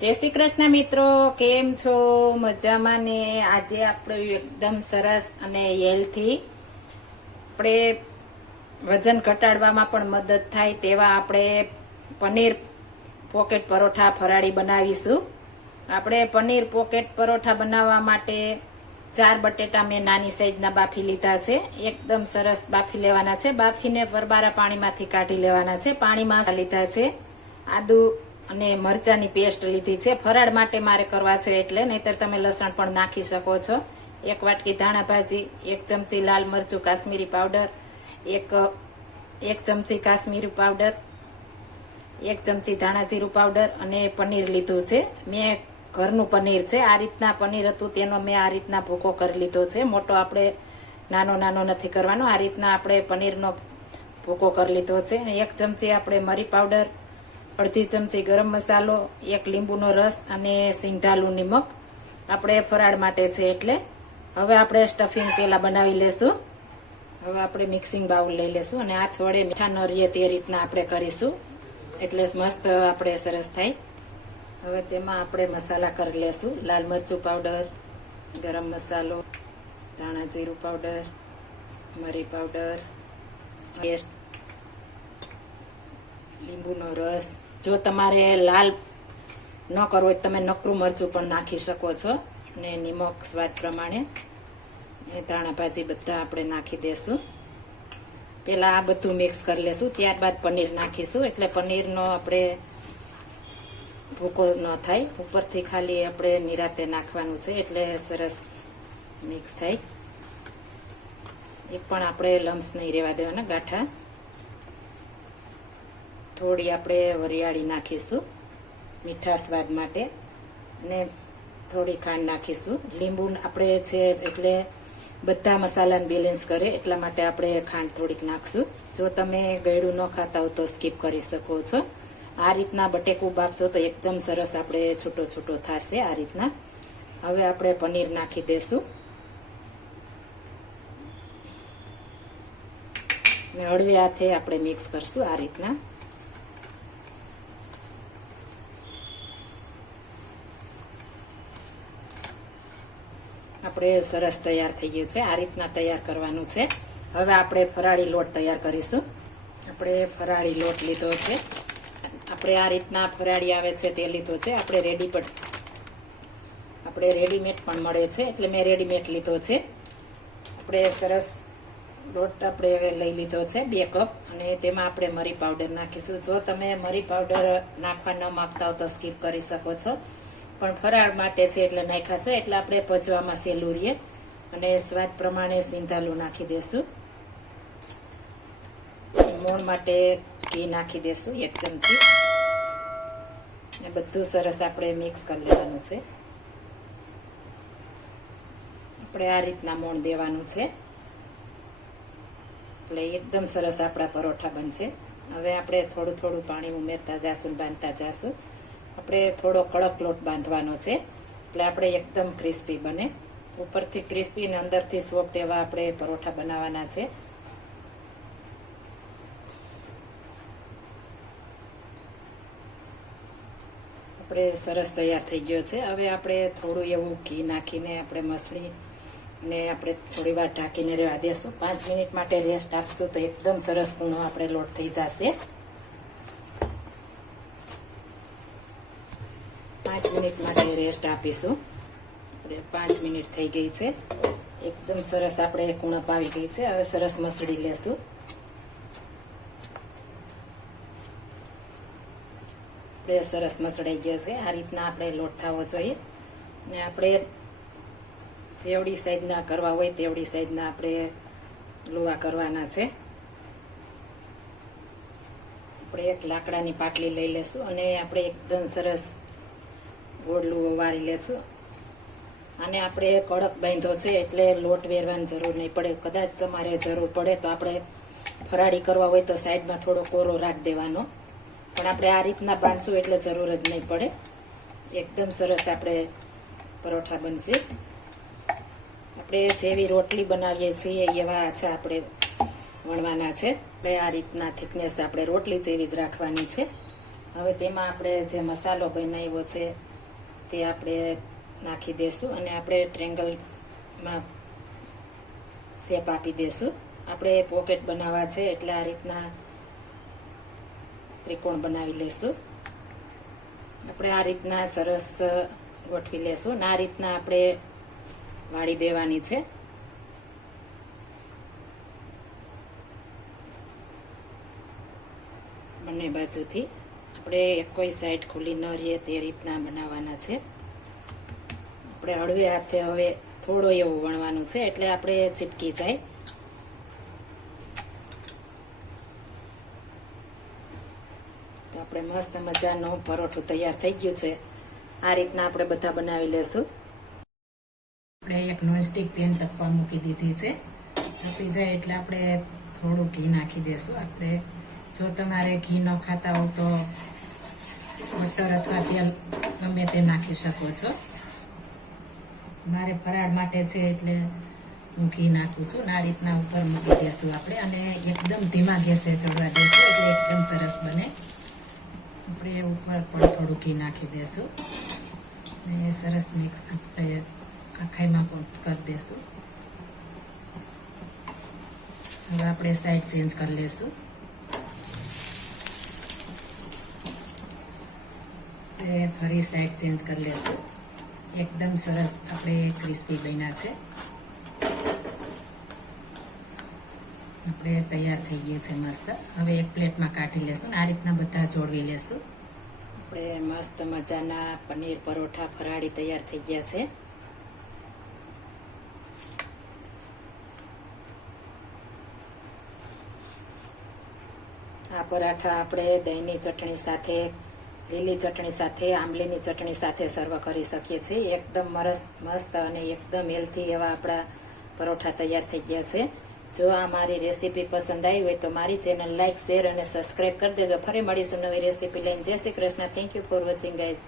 જય શ્રી કૃષ્ણ મિત્રો, કેમ છો? મજામાં ને? આજે આપણે એકદમ સરસ અને હેલ્થી આપણે વજન ઘટાડવામાં પણ મદદ થાય તેવા આપણે પનીર પોકેટ પરોઠા ફરાળી બનાવીશું. આપણે પનીર પોકેટ પરોઠા બનાવવા માટે 4 બટેટા મેં નાની સાઈઝના બાફી લીધા છે. એકદમ સરસ બાફી લેવાના છે. બાફીને ફરબારા પાણીમાંથી કાઢી લેવાના છે. પાણીમાં લીધા છે આદુ અને મરચાની પેસ્ટ લીધી છે. ફરાળ માટે મારે કરવા છે એટલે, નહીતર તમે લસણ પણ નાખી શકો છો. 1 વાટકી ધાણા ભાજી, 1 ચમચી લાલ મરચું કાશ્મીરી પાવડર, 1 ચમચી કાશ્મીરી પાવડર, 1 ચમચી ધાણા જીરું પાવડર અને પનીર લીધું છે. મેં ઘરનું પનીર છે. આ રીતના પનીર હતું તેનો મેં આ રીતના ભૂકો કરી લીધો છે. મોટો આપણે નાનો નથી કરવાનો. આ રીતના આપણે પનીરનો ભૂકો કરી લીધો છે. 1 ચમચી આપણે મરી પાવડર, અડધી ચમચી ગરમ મસાલો, 1 લીંબુનો રસ અને સિંગદાલું નિમક આપણે ફરાળ માટે છે એટલે. હવે આપણે સ્ટફિંગ પહેલા બનાવી લેશું. હવે આપણે મિક્સિંગ બાઉલ લઈ લેશું અને હાથ વડે મીઠા ન રહીએ તે રીતના આપણે કરીશું એટલે મસ્ત આપણે સરસ થાય. હવે તેમાં આપણે મસાલા કરી લેશું. લાલ મરચું પાવડર, ગરમ મસાલો, ધાણા જીરું પાવડર, મરી પાવડર, પેસ્ટ, લીંબુનો રસ. જો તમારે લાલ ન કરવો હોય તમે નકરું મરચું પણ નાખી શકો છો. ને નિમક સ્વાદ પ્રમાણે, ધાણા ભાજી બધા આપણે નાખી દેશું. પહેલાં આ બધું મિક્સ કરી લેશું, ત્યારબાદ પનીર નાખીશું એટલે પનીરનો આપણે ભૂકો ન થાય. ઉપરથી ખાલી આપણે નિરાતે નાખવાનું છે એટલે સરસ મિક્સ થાય. એક પણ આપણે લમ્સ નહીં રહેવા દેવાના, ગાંઠા. થોડી આપણે વરિયાળી નાખીશું મીઠા સ્વાદ માટે અને થોડી ખાંડ નાખીશું. લીંબુ આપણે છે એટલે બધા મસાલાને બેલેન્સ કરે એટલા માટે આપણે ખાંડ થોડીક નાખશું. જો તમે ગળ્યું ન ખાતા હો તો સ્કીપ કરી શકો છો. આ રીતના બટેકું બાફશો તો એકદમ સરસ આપણે છૂટો થશે આ રીતના. હવે આપણે પનીર નાખી દેશું ને હળવે હાથે આપણે મિક્સ કરશું આ રીતના. આપણે સરસ તૈયાર થઈ ગયું છે. આ રીતના તૈયાર કરવાનું છે. હવે આપણે ફરાળી લોટ તૈયાર કરીશું. આપણે ફરાળી લોટ લીધો છે. આપણે આ રીતના ફરાળી આવે છે તે લીધો છે. આપણે રેડીમેડ પણ મળે છે એટલે મેં રેડીમેડ લીધો છે. આપણે સરસ લોટ આપણે લઈ લીધો છે 2 કપ અને તેમાં આપણે મરી પાવડર નાખીશું. જો તમે મરી પાવડર નાખવા ન માંગતા હો તો સ્કીપ કરી શકો છો, પણ ફરાળ માટે છે એટલે નાખ્યા છે એટલે આપણે પચવામાં સહેલું રહીએ. અને સ્વાદ પ્રમાણે સિંગદાલું નાખી દેશું. મોણ માટે ઘી નાખી દેશું 1 ચમચી. ને બધું સરસ આપણે મિક્સ કરી લેવાનું છે. આપણે આ રીતના મોણ દેવાનું છે એટલે એકદમ સરસ આપણા પરોઠા બનશે. હવે આપણે થોડું પાણી ઉમેરતા જાશું, બાંધતા જાશું. આપણે થોડો કડક લોટ બાંધવાનો છે એટલે આપણે એકદમ ક્રિસ્પી બને. ઉપરથી ક્રિસ્પી અને અંદરથી સોફ્ટ એવા આપણે પરોઠા બનાવવાના છે. આપણે સરસ તૈયાર થઈ ગયો છે. હવે આપણે થોડું એવું ઘી નાખીને આપણે મસળી ને આપણે થોડી વાર ઢાંકીને રહેવા દેશું. 5 મિનિટ માટે રેસ્ટ આપશું તો એકદમ સરસ કૂણો આપણે લોટ થઈ જશે. 5 મિનિટ માટે રેસ્ટ આપીશું. આપણે 5 મિનિટ થઈ ગઈ છે. એકદમ સરસ આપણે કુણપ આવી ગઈ છે. હવે સરસ મસળી લેશું. આપણે સરસ મસળાઈ ગયો છે. આ રીતના આપણે લોટ થવો જોઈએ. ને આપણે જેવડી સાઈઝના કરવા હોય તેવડી સાઈઝના આપણે લુવા કરવાના છે. આપણે એક લાકડાની પાટલી લઈ લેશું અને આપણે એકદમ સરસ ગોળ લુવો વાળી લેશું. અને આપણે કડક બાંધો છે એટલે લોટ વેરવાની જરૂર નહીં પડે. કદાચ તમારે જરૂર પડે તો આપણે ફરાળી કરવા હોય તો સાઈડમાં થોડો કોરો રાખી દેવાનો, પણ આપણે આ રીતના બાંધશું એટલે જરૂર જ નહીં પડે. એકદમ સરસ આપણે પરોઠા બનશે. આપણે જેવી રોટલી બનાવીએ છીએ એવા આછા આપણે વણવાના છે. આપણે આ રીતના થિકનેસ આપણે રોટલી જેવી જ રાખવાની છે. હવે તેમાં આપણે જે મસાલો બનાવ્યો છે તે આપણે નાખી દેશું અને આપણે ટ્રેંગલ્સમાં શેપ આપી દેશું. આપણે પોકેટ બનાવવા છે એટલે આ રીતના ત્રિકોણ બનાવી લેશું. આપણે આ રીતના સરસ ગોઠવી લેશું અને આ રીતના આપણે વાળી દેવાની છે. બંને બાજુથી આપણે કોઈ સાઈડ ખુલ્લી ન રહે તે રીતના બનાવવાના છે. આપણે હળવે હાથે હવે થોડો એવું વણવાનું છે એટલે આપણે ચીપકી જાય. તો આપણે મસ્ત મજાનું પરોઠું તૈયાર થઈ ગયું છે. આ રીતના આપણે બધા બનાવી લેશું. આપણે એક નોનસ્ટિક પેન તપવા મૂકી દીધી છે. તપી જાય એટલે આપણે થોડું ઘી નાખી દેશું. આપણે જો તમારે ઘી ન ખાતા હો તો બટર અથવા તેલ ગમે તે નાખી શકો છો. મારે ફરાળ માટે છે એટલે હું ઘી નાખું છું. આ રીતના ઉપર મૂકી દેશું આપણે અને એકદમ ધીમા ગેસે ચડવા દેશું એટલે એકદમ સરસ બને. આપણે ઉપર પણ થોડું ઘી નાખી દેશું અને સરસ મિક્સ આપણે આખાઈમાં કરી દેશું. હવે આપણે સાઈડ ચેન્જ કરી લેશું. ફરી સાઈડ ચેન્જ કરી લેશું. એકદમ સરસ આપણે ક્રિસ્પી બન્યા છે. આપણે તૈયાર થઈ ગયું છે મસ્ત. હવે એક પ્લેટમાં કાઢી લેશું ને આ રીતના બધા જોડવી લેશું. આપણે મસ્ત મજાના પનીર પરોઠા ફરાળી તૈયાર થઈ ગયા છે. આ પરાઠા આપણે દહીંની ચટણી સાથે, લીલી ચટણી સાથે, આંબલીની ચટણી સાથે સર્વ કરી શકીએ છીએ. એકદમ મસ્ત અને એકદમ હેલ્થી એવા આપણા પરોઠા તૈયાર થઈ ગયા છે. જો આ મારી રેસીપી પસંદ આવી હોય તો મારી ચેનલ લાઈક, શેર અને સબસ્ક્રાઈબ કરી દેજો. ફરી મળીશું નવી રેસીપી લઈને. જય Shri Krishna. Thank you for watching guys.